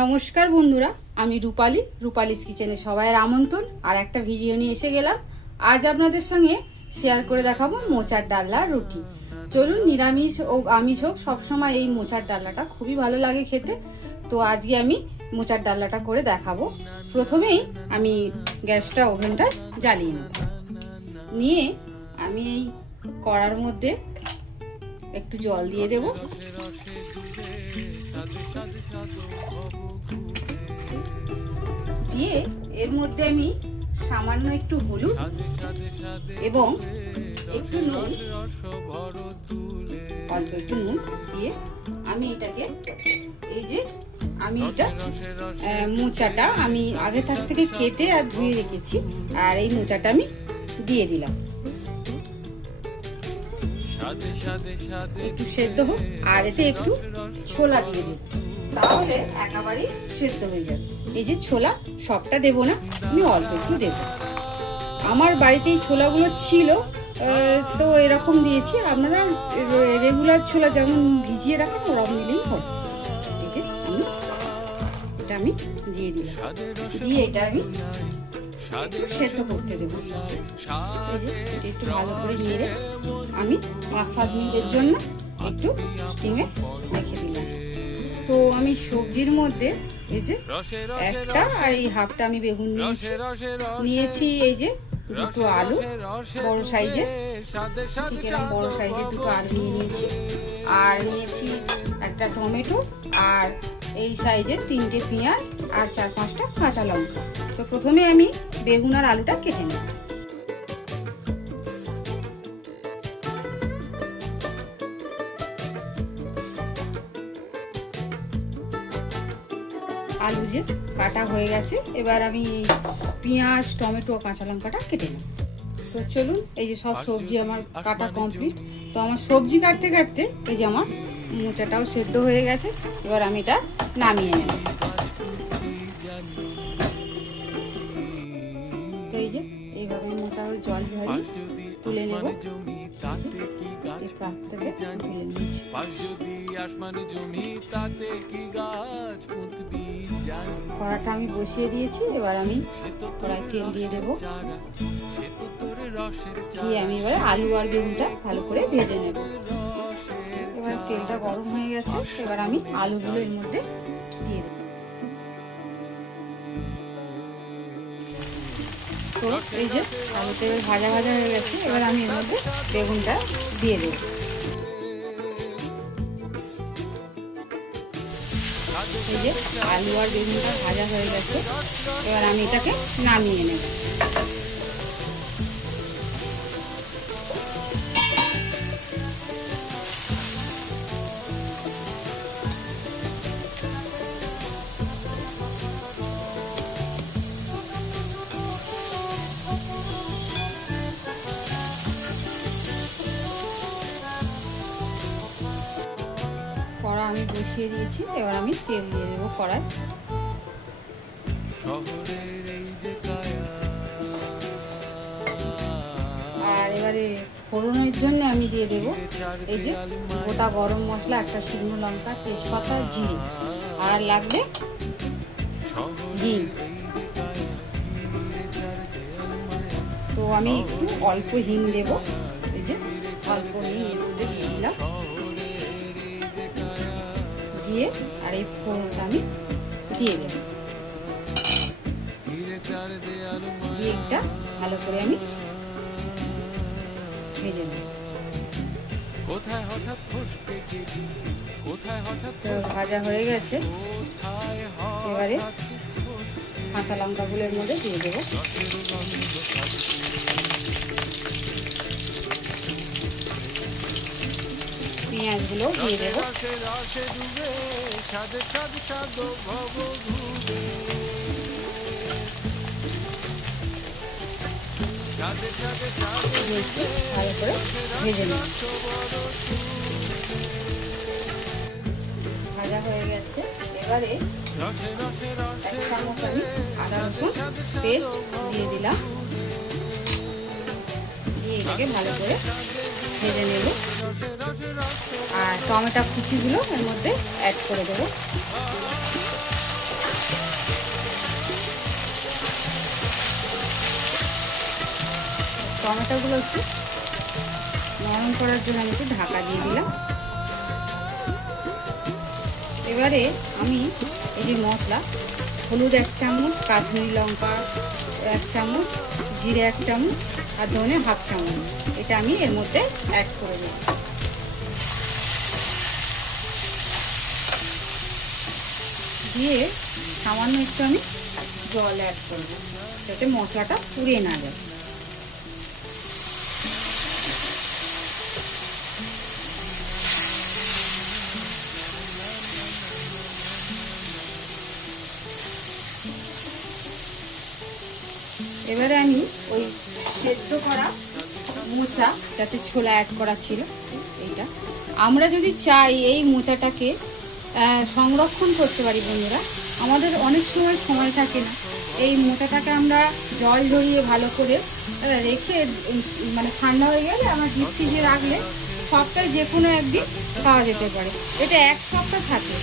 নমস্কার বন্ধুরা, আমি রূপালিস কিচেনে সবাইয়ের আমন্ত্রণ আর একটা ভিডিও নিয়ে এসে গেলাম। আজ আপনাদের সঙ্গে শেয়ার করে দেখাবো মোচার ডালনা রুটি। চলুন, নিরামিষ ও আমিষ হোক, সবসময় এই মোচার ডালনাটা খুবই ভালো লাগে খেতে। তো আজকে আমি মোচার ডালনাটা করে দেখাবো। প্রথমেই আমি গ্যাসটা ওভেনটা জ্বালিয়ে নেব, নিয়ে আমি এই কড়ার মধ্যে একটু জল দিয়ে দেব। দিয়ে এর মধ্যে আমি সামান্য একটু হলুদ এবং একটু নুন, অল্প একটু নুন দিয়ে আমি এটাকে, এই যে আমি এটা মোচাটা আমি আগে থাক থেকে কেটে আর ধুয়ে রেখেছি, আর এই মোচাটা আমি দিয়ে দিলাম। একটু সেদ্ধ হোক, আর এতে একটু ছোলা দিয়ে দেব, তাহলে একেবারেই সেদ্ধ হয়ে যাবে। এই যে ছোলা সবটা দেব না, আমি অল্প একটু দেব। আমার বাড়িতে এই ছোলাগুলো ছিল, তো এরকম দিয়েছি। আপনারা রেগুলার ছোলা যেমন ভিজিয়ে রাখেন ওরকম দিলেই হবে। এই যে আমি দিয়ে দিলাম, দিয়ে এটা আমি সেদ্ধ করতে দেবো। একটু ভালো করে নেড়ে আমি 5-7 মিনিটের জন্য একটু স্টিমে রেখে দিলাম। তো আমি সবজির মধ্যে এই যে একটা আর এই হাফটা আমি বেগুন নিয়েছি, এই যে দুটো আলু বড় সাইজের, ঠিক এরকম বড় সাইজের দুটো আলু নিয়ে নিয়েছি, আর নিয়েছি একটা টমেটো, আর এই সাইজের 3টে পেঁয়াজ, আর 4-5টা কাঁচা লঙ্কা। তো প্রথমে আমি বেগুন আর আলুটা কেটে নেব। আলু যে কাটা হয়ে গেছে, এবার আমি পেঁয়াজ, টমেটো, কাঁচা লঙ্কাটা কেটে নেব। তো চলুন, এই যে সব সবজি আমার কাটা কমপ্লিট। তো আমার সবজি কাটতে কাটতে এই যে আমার মোচাটাও সেদ্ধ হয়ে গেছে। এবার আমি এটা নামিয়ে নেব। তো এই যে এইভাবে মোচার জল ঝরিয়ে তুলে নেব। কড়াটা আমি বসিয়ে দিয়েছি, এবার আমি কড়াই তেল দিয়ে দেবো, দিয়ে আমি এবারে আলু আর বেগুনটা ভালো করে ভেজে নেব। এবার তেলটা গরম হয়ে গেছে, এবার আমি আলুগুলো এর মধ্যে দিয়ে দেবো। তো এই যে আলুটা এবার ভাজা ভাজা হয়ে গেছে, এবার আমি এর মধ্যে বেগুনটা দিয়ে দেবো। এই যে আলু আর বেগুনটা ভাজা হয়ে গেছে, এবার আমি এটাকে নামিয়ে নেব। কড়া আমি বসিয়ে দিয়েছি, এবার আমি তেল দিয়ে দেবো কড়ায়। আর এবারে ফোড়নের জন্য আমি দিয়ে দেবো এই যে গোটা গরম মশলা, একটা শুকনো লঙ্কা, তেজপাতা, জিরে, আর লাগবে হিং। তো আমি একটু অল্প হিং দেবো, এই যে অল্প হিং এর মধ্যে দিয়ে দিলাম, দিয়ে আর এই ফোড়নটা আমি দিয়ে দেব, দিয়ে এটা ভালো করে আমি ভেজে নেব। ভাজা হয়ে গেছে, এবারে কাঁচা লঙ্কাগুলোর মধ্যে দিয়ে দেবো। পেঁয়াজগুলো দিয়ে দেবো। ভালো করে ভেজে নেব। ভাজা হয়ে গেছে, এবারে 1 চামচ আমি আদা রসুন পেস্ট দিয়ে দিলাম, দিয়ে এটাকে ভালো করে ভেজে নেব। আর টমেটো কুচিগুলো এর মধ্যে অ্যাড করে দেবো। টমেটোগুলো একটু নরম করার জন্য আমি একটু ঢাকা দিয়ে দিলাম। এবারে আমি এই যে মশলা, হলুদ 1 চামচ, কাশ্মীরি লঙ্কা 1 চামচ, জিরে 1 চামচ আর ধনে 1/2 চামচ, এটা আমি এর মধ্যে অ্যাড করে দেব। দিয়ে সামান্য একটু আমি জল অ্যাড করব যাতে মশলাটা পুড়ে না যায়। এবারে আমি ওই সেদ্ধ করা মোচা, যাতে ছোলা অ্যাড করা ছিল, এইটা আমরা যদি চাই এই মোচাটাকে সংরক্ষণ করতে পারি বন্ধুরা। আমাদের অনেক সময় থাকে না, এই মোচাটাকে আমরা জল ঝরিয়ে ভালো করে রেখে মানে ঠান্ডা হয়ে গেলে আমরা ডিপ ফ্রিজে রাখলে সপ্তাহে যে কোনো একদিন খাওয়া যেতে পারে। এটা 1 সপ্তাহ থাকে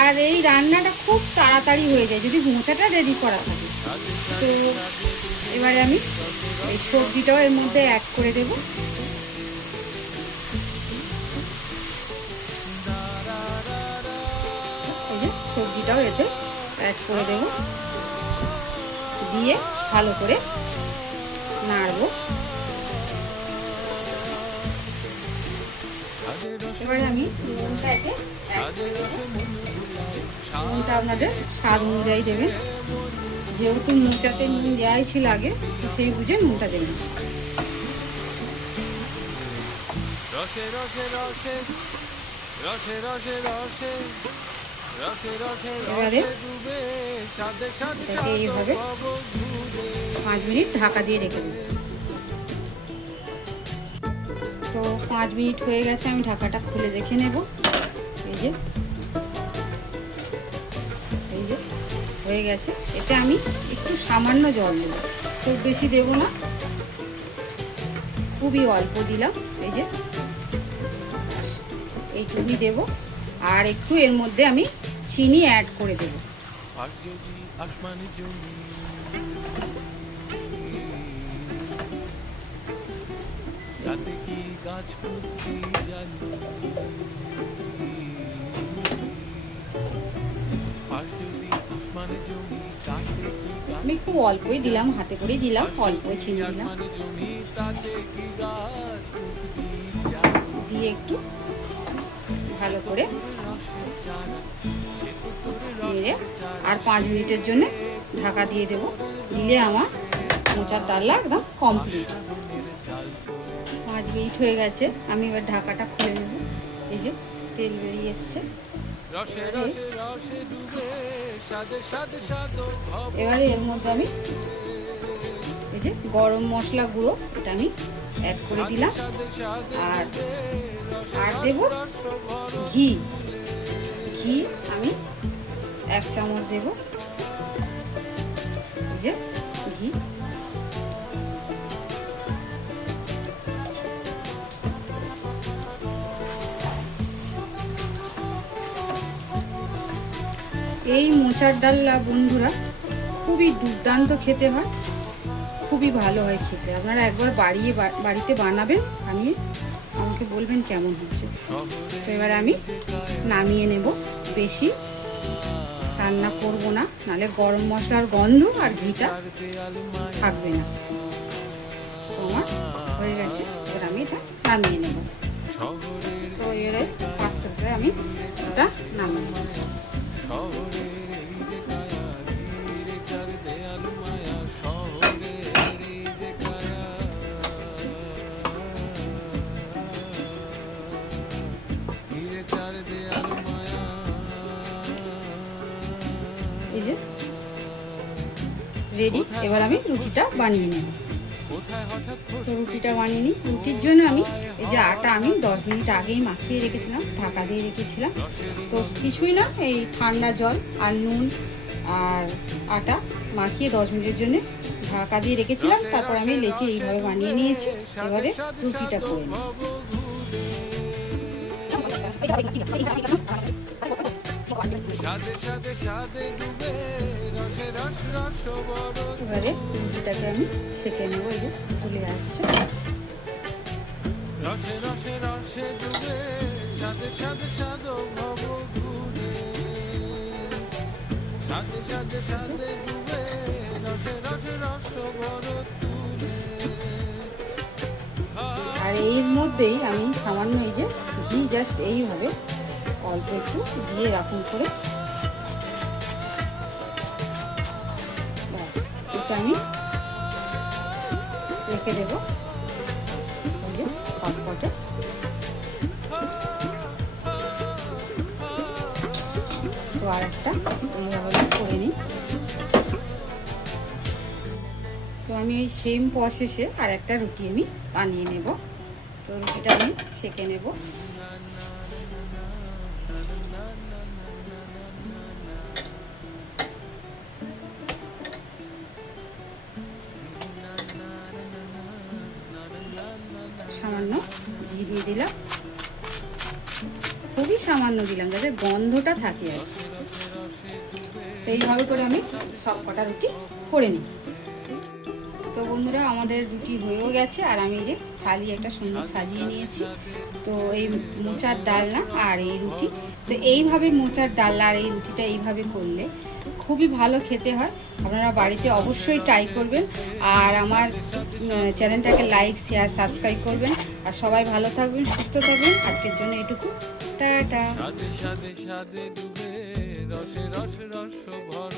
আর এই রান্নাটা খুব তাড়াতাড়ি হয়ে যায় যদি মোচাটা রেডি করা থাকে। তো এবারে আমি এই সবজিটাও এর মধ্যে অ্যাড করে দেব। এই যে সবজিটাও এতে অ্যাড করে দেব, দিয়ে ভালো করে নাড়বো। এবারে আমি নুনটা এতে অ্যাড করে দেব। নুনটা আপনাদের স্বাদ অনুযায়ী দেবেন, যেহেতু মোচাতে নুন দেওয়াই ছিল আগে, তো সেই বুঝে নুনটা দেবেন। এবারে এটাকে এইভাবে 5 মিনিট ঢাকা দিয়ে রেখে দেব। তো 5 মিনিট হয়ে গেছে, আমি ঢাকাটা খুলে দেখে নেব। এই যে হয়ে গেছে। এতে আমি একটু সামান্য জল দেব, খুব বেশি দেব না, খুবই অল্প দিলাম। এই যে এইটুকুই দেব, আর একটু এর মধ্যে আমি চিনি অ্যাড করে দেব। আমি খুব অল্পই দিলাম, হাতে করেই দিলাম, অল্পই চিনি দিলাম, দিয়ে একটু ভালো করে নেড়ে আর 5 মিনিটের জন্য ঢাকা দিয়ে দেব। দিলে আমার মোচার ডালনা একদম কমপ্লিট। 5 মিনিট হয়ে গেছে, আমি এবার ঢাকাটা খুলে নেব। এই যে তেল বেরিয়ে এসছে। এবারে এর মধ্যে আমি এই যে গরম মশলা গুঁড়ো, এটা আমি অ্যাড করে দিলাম, আর দেব ঘি আমি 1 চামচ দেব। এই যে ঘি, এই মোচার ডালনা বন্ধুরা খুবই দুর্দান্ত খেতে হয়, খুবই ভালো হয় খেতে। আপনারা একবার বাড়িতে বানাবেন, আমাকে বলবেন কেমন হচ্ছে। তো এবার আমি নামিয়ে নেব, বেশি রান্না করব না, নাহলে গরম মশলার গন্ধ আর ঘিটা থাকবে না। তো আমার হয়ে গেছে, এবার আমি এটা নামিয়ে নেব। তো এবারে পাত্রটা আমি এটা নামিয়ে নেব। এই যে রেডি। এবার আমি রুটিটা বানিয়ে নেব। তো রুটিটা বানিয়ে নিই। রুটির জন্য আমি এই যে আটা আমি 10 মিনিট আগেই মাখিয়ে রেখেছিলাম, ঢাকা দিয়ে রেখেছিলাম। তো কিছুই না, এই ঠান্ডা জল আর নুন আর আটা মাখিয়ে 10 মিনিটের জন্য ঢাকা দিয়ে রেখেছিলাম। তারপর আমি লেচি এইভাবে বানিয়ে নিয়েছি। এবারে রুটিটা করে নিই। এবারে রুটিটাকে আমি সেঁকে নেবো। এই যে চলে আসছে। রসে রসে রসে ডুবে সাথে সাথে সাধো ভব ঘুরে সাথে সাথে সাথে ডুবে রসে রসে রস ভর তুলে। আর এর মধ্যেই আমি সামান্য এই যে ঘি জাস্ট এইভাবে অল্প একটু দিয়ে এরকম করে এটা আমি রেখে দেবো ওই যে পাটপটে। তো আর একটা এইভাবে করে নিই। তো আমি এই সেম প্রসেসে আর একটা রুটি আমি বানিয়ে নেব। তো রুটিটা আমি সেঁকে নেব। সামান্য ঘি দিয়ে দিলাম, খুবই সামান্য দিলাম যাতে গন্ধটা থাকে আর কি। তো এইভাবে করে আমি সব কটা রুটি করে নিই। তো বন্ধুরা আমাদের রুটি হয়েও গেছে আর আমি যে থালি একটা সুন্দর সাজিয়ে নিয়েছি। তো এই মোচার ডালনা আর এই রুটি, তো এইভাবে মোচার ডালনা আর এই রুটিটা এইভাবে করলে খুবই ভালো খেতে হয়। আপনারা বাড়িতে অবশ্যই ট্রাই করবেন আর আমার চ্যানেলটাকে লাইক শেয়ার সাবস্ক্রাইব করবেন। আর সবাই ভালো থাকবেন, সুস্থ থাকবেন। আজকের জন্য এটুকু, টাটা। সাথে সাথে সাথে ডুবে রসে রস রস ভর